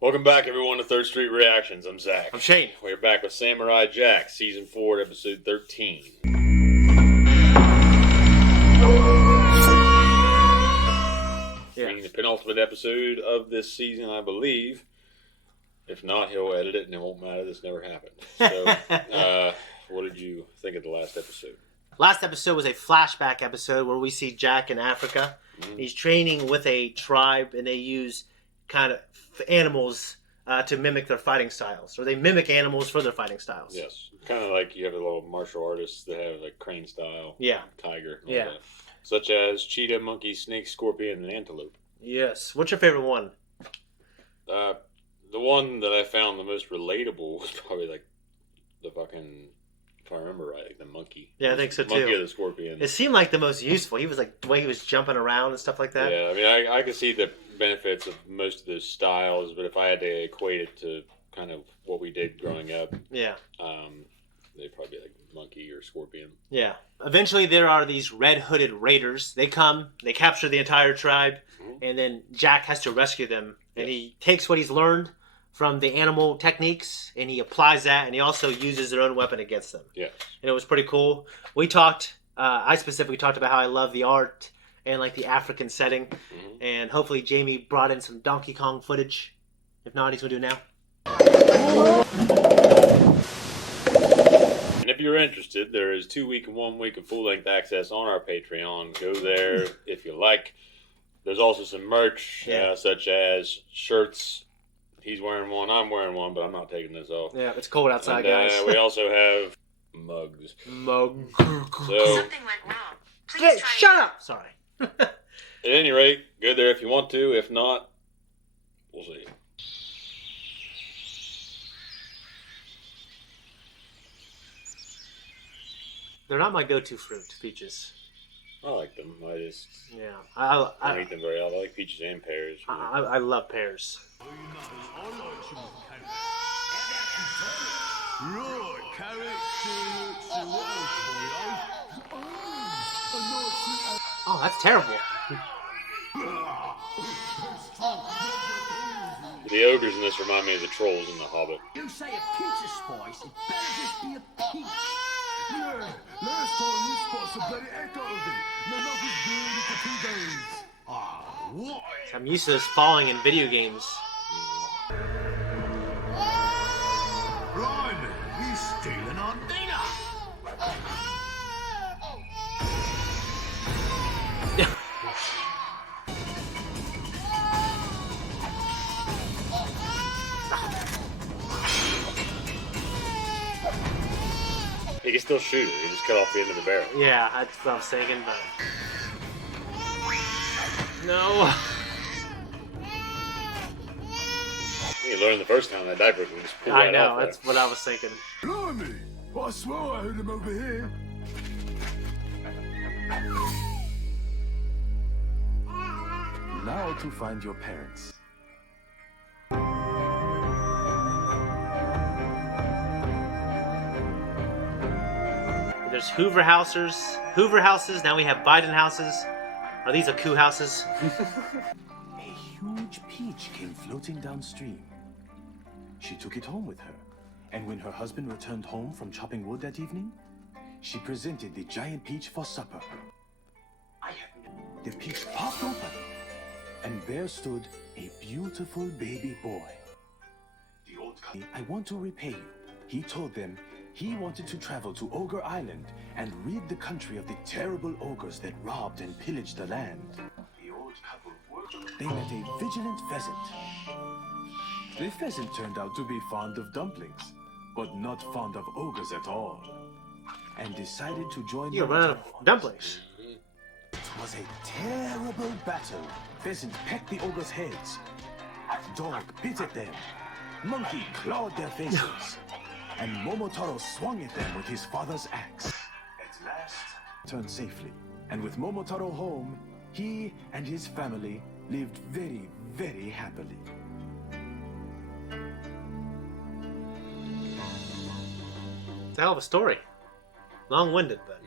Welcome back, everyone, to Third Street Reactions. I'm Zach. I'm Shane. We're back with Samurai Jack, Season 4, Episode 13. Being the penultimate episode of this season, I believe. If not, he'll edit it and it won't matter. This never happened. So, what did you think of the last episode? Last episode was a flashback episode where we see Jack in Africa. Mm-hmm. He's training with a tribe, and they use kind of animals to mimic their fighting styles, or they mimic animals for their fighting styles. Yes, kind of like you have a little martial artists that have like crane style, tiger, and all that. Such as cheetah, monkey, snake, scorpion, and antelope. Yes. What's your favorite one? The one that I found the most relatable was probably like the fucking, if I remember right, like the monkey. Yeah, I think so too. Monkey or the scorpion. It seemed like the most useful. He was like the way he was jumping around and stuff like that. Yeah, I mean, I could see the benefits of most of those styles, but if I had to equate it to kind of what we did growing up, they'd probably be like monkey or scorpion. Yeah. Eventually, there are these red-hooded raiders. They come, they capture the entire tribe, and then Jack has to rescue them. And he takes what he's learned from the animal techniques, and he applies that, and he also uses their own weapon against them. Yeah. And it was pretty cool. We talked, I specifically talked about how I love the art and like the African setting. Mm-hmm. And hopefully Jamie brought in some Donkey Kong footage. If not, he's going to do it now. And if you're interested, there is 2 week and 1 week of full-length access on our Patreon. Go there if you like. There's also some merch, such as shirts. He's wearing one, I'm wearing one, but I'm not taking this off. Yeah, it's cold outside, guys. We also have mugs. Mugs. So, something went wrong. Please try shut up! Sorry. At any rate, go there if you want to. If not, we'll see. They're not my go-to fruit, peaches. I like them. I don't eat them very often. I like peaches and pears. I love pears. Oh, that's terrible. The ogres in this remind me of the trolls in The Hobbit. You say a peach is spice, it better just be a peach. Yeah, last time you spot some bloody echo of it. No, nothing's doing it for 2 days. Ah, what? I'm used to this falling in video games. Blimey, he's stealing our dinner. He can still shoot it. He just cut off the end of the barrel. Yeah, that's what I was thinking, but... No. You learned the first time that diaper can just pull I right off know, that's what I was thinking. Blimey, I swear I heard him over here. Now to find your parents. There's Hoover houses. Now we have Biden houses. Are these coup houses? A huge peach came floating downstream. She took it home with her, and when her husband returned home from chopping wood that evening, she presented the giant peach for supper. The peach popped open, and there stood a beautiful baby boy. I want to repay you. He told them he wanted to travel to Ogre Island and rid the country of the terrible ogres that robbed and pillaged the land. They met a vigilant pheasant. The pheasant turned out to be fond of dumplings, but not fond of ogres at all, and decided to join You ran out of dumplings. It was a terrible battle. Pheasant pecked the ogres' heads. Dog bit at them. Monkey clawed their faces. And Momotaro swung at them with his father's axe. At last, turned safely. And with Momotaro home, he and his family lived very, very happily. It's a hell of a story. Long-winded, but...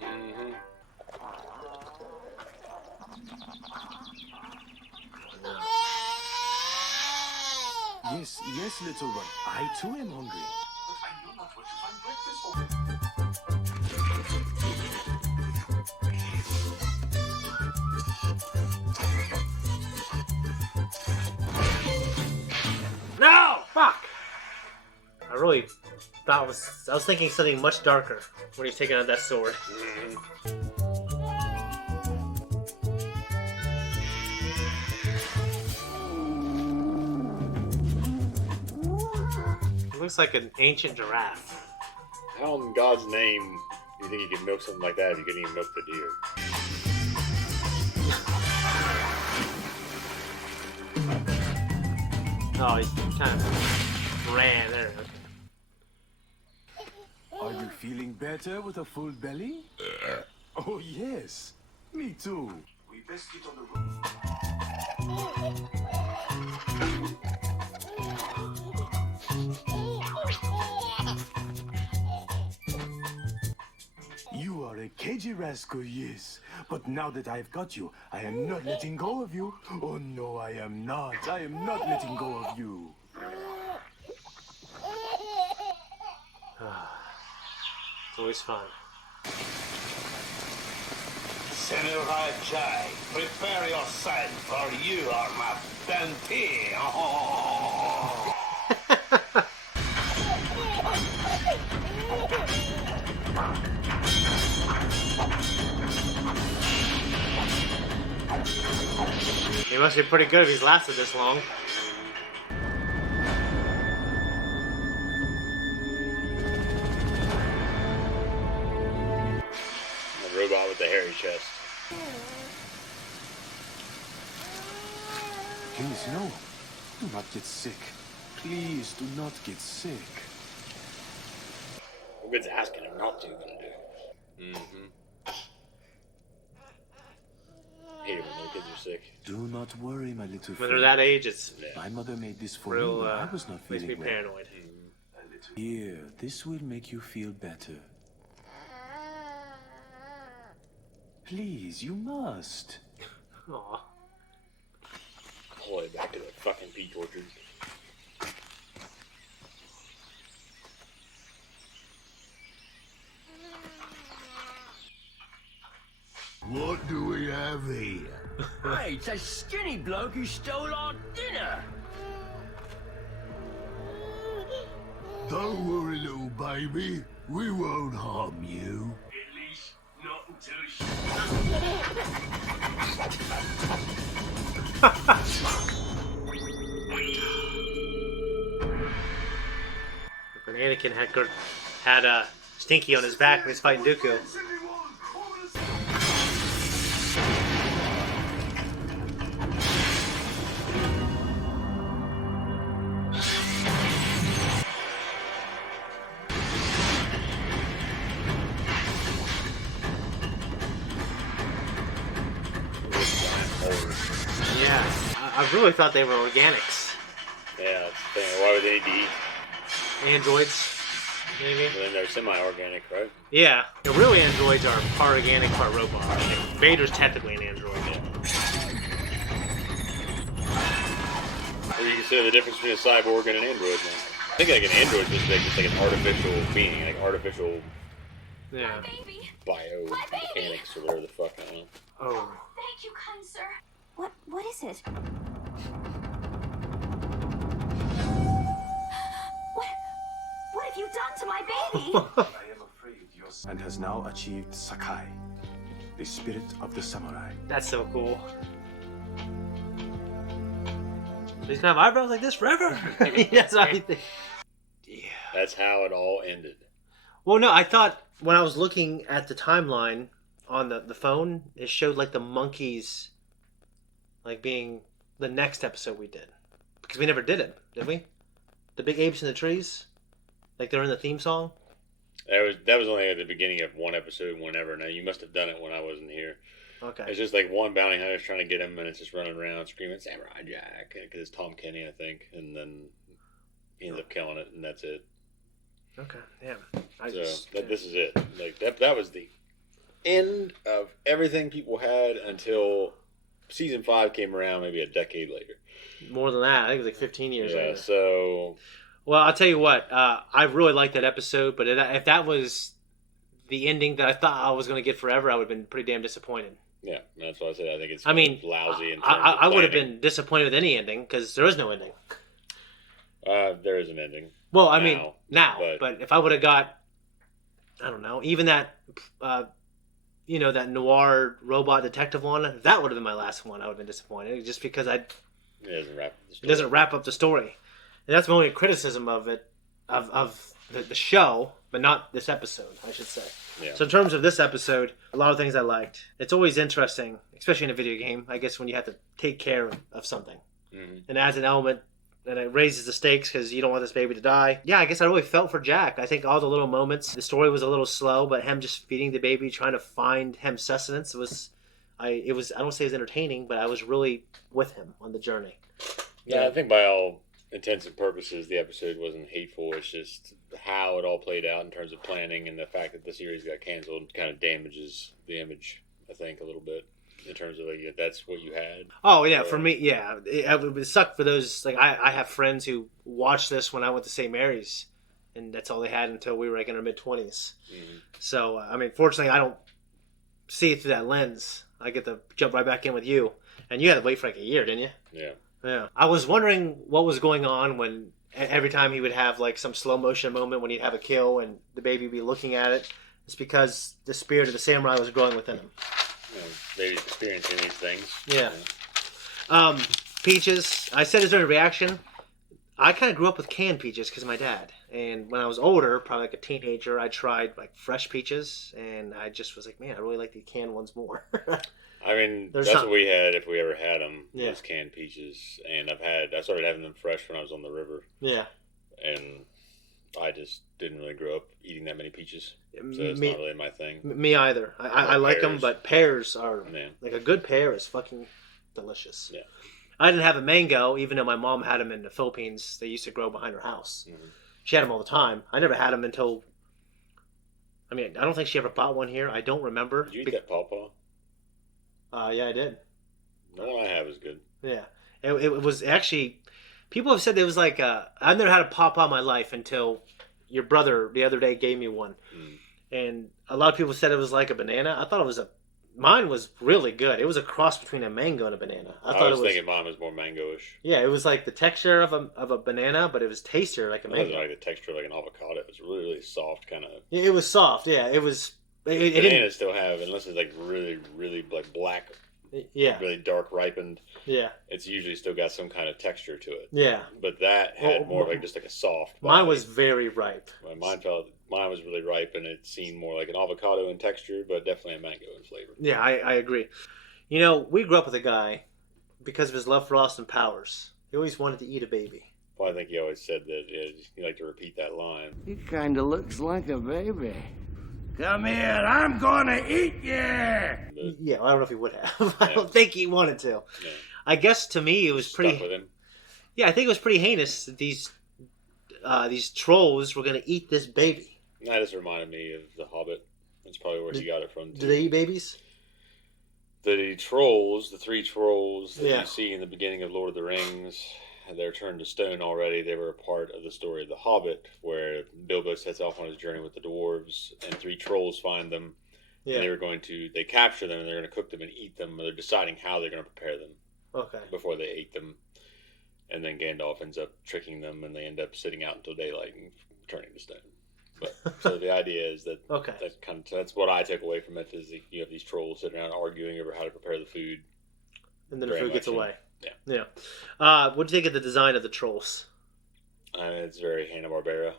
Yes, Yes, yes, little one. I too am hungry. But I know not what to find breakfast for. No! Fuck! I really thought I was thinking something much darker when he's taking out that sword. It looks like an ancient giraffe. How in God's name do you think you can milk something like that if you couldn't even milk the deer? Oh, he's kind of ran there. Are you feeling better with a full belly? Oh, yes. Me too. We best get on the road. You are a cagey rascal, yes. But now that I've got you, I am not letting go of you. Oh, no, I am not. I am not letting go of you. It's always fun. Samurai Jai, prepare yourself, for you are my banter. Oh. He must be pretty good if he's lasted this long. The robot with the hairy chest. Please, no. Do not get sick. Please do not get sick. What good's asking him not to gonna do? Mm-hmm. Hate it when little kids are sick. Do not worry, my little When friend. they're that age, it's My mother made this for real, me when I was not makes me feeling well. paranoid. Here, this will make you feel better. Please, you must. Aw. All the way back to the fucking peach orchard. What do we have here? Hey, it's a skinny bloke who stole our dinner. Don't worry, little baby. We won't harm you. At least not until When Anakin had Stinky on his back when he's fighting Dooku. Yeah, I really thought they were organics. Yeah, that's the thing. Why would they need to eat? Androids, maybe? Well, then they're semi-organic, right? Yeah, the real androids are part organic, part robot. Vader's technically an android. What do you consider the difference between a cyborg and an android then? I think like an android is just like an artificial being, like artificial Yeah. Baby. biomechanics or whatever the fuck, I don't know. Oh. Thank you, kind sir. What is it? What have you done to my baby? I am afraid your son has now achieved Sakai, the spirit of the samurai. That's so cool. He's gonna have eyebrows like this forever? That's what I think. Yeah. That's how it all ended. Well, no, I thought when I was looking at the timeline on the phone, it showed like the monkeys like being the next episode we did. Because we never did it, did we? The big apes in the trees? Like they're in the theme song? That was only at the beginning of one episode, whenever. Now, you must have done it when I wasn't here. Okay. It's just like one bounty hunter's trying to get him, and it's just running around screaming "Samurai Jack" because it's Tom Kenny, I think, and then he ends up killing it, and that's it. Okay, yeah. This is it. Like that was the end of everything people had until season 5 came around maybe a decade later. More than that. I think it was like 15 years later. So... Well, I'll tell you what. I really liked that episode, but if that was the ending that I thought I was going to get forever, I would have been pretty damn disappointed. Yeah, that's why I said I think it's lousy. I would have been disappointed with any ending because there is no ending. There is an ending. Well, I mean, now. But if I would have got, I don't know, even that, that noir robot detective one, if that would have been my last one, I would have been disappointed just because it doesn't wrap up the story. And that's my only criticism of it, of the show, but not this episode, I should say. Yeah. So in terms of this episode, a lot of things I liked. It's always interesting, especially in a video game, I guess, when you have to take care of something. Mm-hmm. And adds an element, and it raises the stakes because you don't want this baby to die. Yeah, I guess I really felt for Jack. I think all the little moments, the story was a little slow, but him just feeding the baby, trying to find him sustenance, I don't say it was entertaining, but I was really with him on the journey. Yeah, I think by all intents and purposes, the episode wasn't hateful. It's just how it all played out in terms of planning, and the fact that the series got canceled kind of damages the image, I think, a little bit in terms of if that's what you had. Oh yeah, for me, yeah, it would suck for those. Like I have friends who watched this when I went to St. Mary's, and that's all they had until we were like in our mid-20s. Mm-hmm. So I mean, fortunately, I don't see it through that lens. I get to jump right back in with you, and you had to wait for like a year, didn't you? Yeah. Yeah, I was wondering what was going on when every time he would have like some slow motion moment when he'd have a kill and the baby would be looking at it. It's because the spirit of the samurai was growing within him. Baby's experiencing these things. Yeah. Peaches. I said, is there a reaction? I kind of grew up with canned peaches because of my dad. And when I was older, probably like a teenager, I tried like fresh peaches, and I just was like, man, I really like the canned ones more. I mean, that's what we had if we ever had them, was canned peaches. And I started having them fresh when I was on the river. Yeah. And I just didn't really grow up eating that many peaches. So it's not really my thing. Me either. I like them, but pears are, like a good pear is fucking delicious. Yeah. I didn't have a mango, even though my mom had them in the Philippines. They used to grow behind her house. Mm-hmm. She had them all the time. I never had them until, I don't think she ever bought one here. I don't remember. Did you eat that pawpaw? Yeah, I did. The one I have is good. Yeah. It was actually, people have said it was like, I've never had a pawpaw in my life until your brother the other day gave me one. Mm. And a lot of people said it was like a banana. I thought mine was really good. It was a cross between a mango and a banana. I was thinking mine was more mango-ish. Yeah, it was like the texture of a banana, but it was tastier like a mango. It wasn't like the texture like an avocado. It was really, really soft kind of. Yeah, it was soft, yeah. It was. Bananas still have, unless it's like really, really like black, really dark ripened. Yeah. It's usually still got some kind of texture to it. Yeah. But that had more of like just like a soft body. Mine was very ripe. Mine was really ripe, and it seemed more like an avocado in texture, but definitely a mango in flavor. Yeah, I agree. We grew up with a guy, because of his love for Austin Powers, he always wanted to eat a baby. Well, I think he always said that he liked to repeat that line. He kind of looks like a baby. Come here, I'm gonna eat you! Yeah, I don't know if he would have. I don't think he wanted to. Yeah. I guess to me it was pretty... Stuck with him. Yeah, I think it was pretty heinous that these trolls were gonna eat this baby. That just reminded me of The Hobbit. That's probably where he got it from. Do they eat babies? The three trolls that you see in the beginning of Lord of the Rings, they're turned to stone already. They were a part of the story of The Hobbit, where Bilbo sets off on his journey with the dwarves, and three trolls find them. Yeah. And they capture them, and they're going to cook them and eat them. They're deciding how they're going to prepare them. Okay. Before they ate them. And then Gandalf ends up tricking them, and they end up sitting out until daylight and turning to stone. But so the idea is that that's what I took away from it, is that you have these trolls sitting around arguing over how to prepare the food. And then the food gets away. Yeah. What do you think of the design of the trolls? It's very Hanna-Barbera.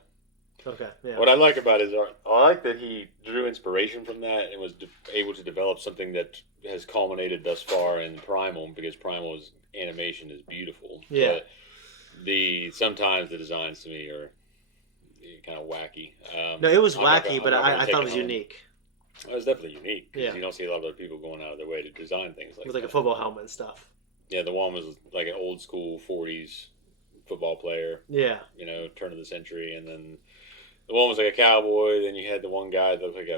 Okay. Yeah. What I like about it is I like that he drew inspiration from that and was able to develop something that has culminated thus far in Primal, because Primal's animation is beautiful. Yeah. But sometimes the designs to me are kind of wacky. No, it was wacky, but I thought it was unique. It was definitely unique. Yeah. You don't see a lot of other people going out of their way to design things like that. With like a football helmet and stuff. Yeah, the one was like an old school 40s football player. Yeah. Turn of the century. And then the one was like a cowboy. Then you had the one guy that looked like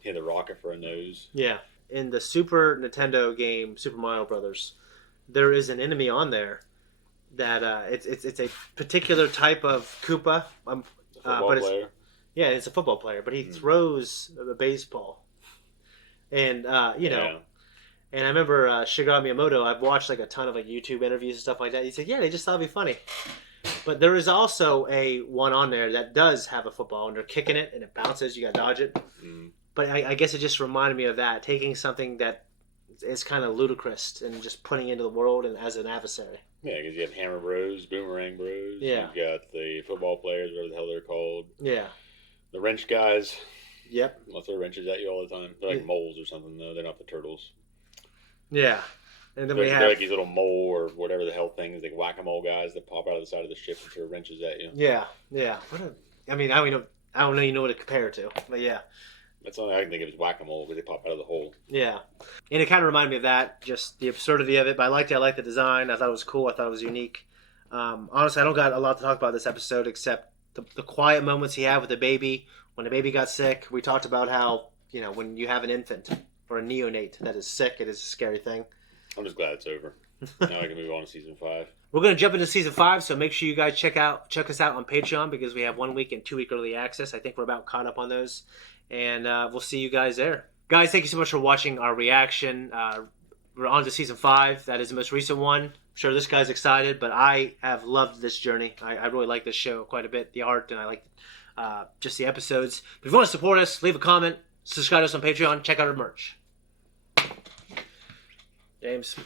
he had a rocket for a nose. Yeah. In the Super Nintendo game, Super Mario Brothers, there is an enemy on there that it's a particular type of Koopa. Football player. Yeah, it's a football player, but he throws a baseball. And, you know, Yeah. and I remember Shigeru Miyamoto, I've watched like a ton of like YouTube interviews and stuff like that. He said, yeah, they just thought it'd be funny. But there is also a one on there that does have a football, and they're kicking it, and it bounces. You got to dodge it. Mm. But I guess it just reminded me of that, taking something that is kind of ludicrous and just putting it into the world and as an adversary. Yeah, because you have Hammer Bros, Boomerang Bros. Yeah. You've got the football players, whatever the hell they're called. Yeah. The wrench guys. Yep. They'll throw wrenches at you all the time. They're like moles or something, though. They're not the turtles. Yeah. And then They're like these little mole or whatever the hell things, like whack-a-mole guys that pop out of the side of the ship and throw wrenches at you. Yeah. Yeah. I mean, I don't even know what to compare it to. But yeah. That's all I can think of is whack-a-mole because they pop out of the hole. Yeah. And it kind of reminded me of that, just the absurdity of it. But I liked it. I liked the design. I thought it was cool. I thought it was unique. Honestly, I don't got a lot to talk about this episode except the quiet moments he had with the baby. When the baby got sick, we talked about how, you know, when you have an infant or a neonate that is sick, it is a scary thing. I'm just glad it's over. Now I can move on to season 5. We're going to jump into season 5, so make sure you guys check us out on Patreon because we have 1 week and 2 week early access. I think we're about caught up on those. And we'll see you guys there. Guys, thank you so much for watching our reaction. We're on to season 5. That is the most recent one. I'm sure this guy's excited, but I have loved this journey. I really like this show quite a bit, the art, and I like just the episodes. But if you want to support us, leave a comment, subscribe to us on Patreon, check out our merch. James.